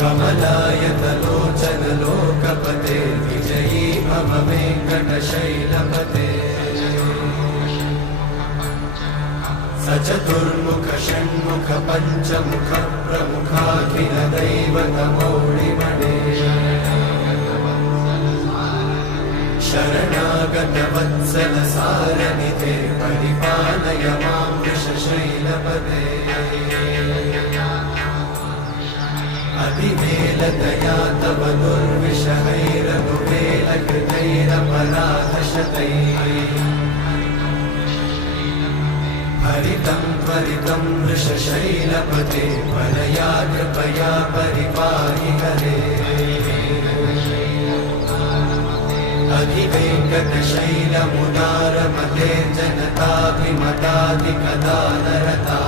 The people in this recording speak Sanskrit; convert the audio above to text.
कमलायतलोचन लोकपते विजयी भव वेङ्कटशैलपते सचतुर्मुख षण्मुख पञ्चमुख प्रमुखाखिल दैवतमौळिमणे शरणागत वत्सल सारनिधे परिपालय मां वृषशैलपते अधिमेलतया तव दुर्विषहैरनुवेलकृतैरपराधशतैः हरितं त्वरितं वृषशैलपते परया कृपया परिपाहि हरे अधिवेङ्कटशैलमुदारमते जनताभिमताधिकदानरता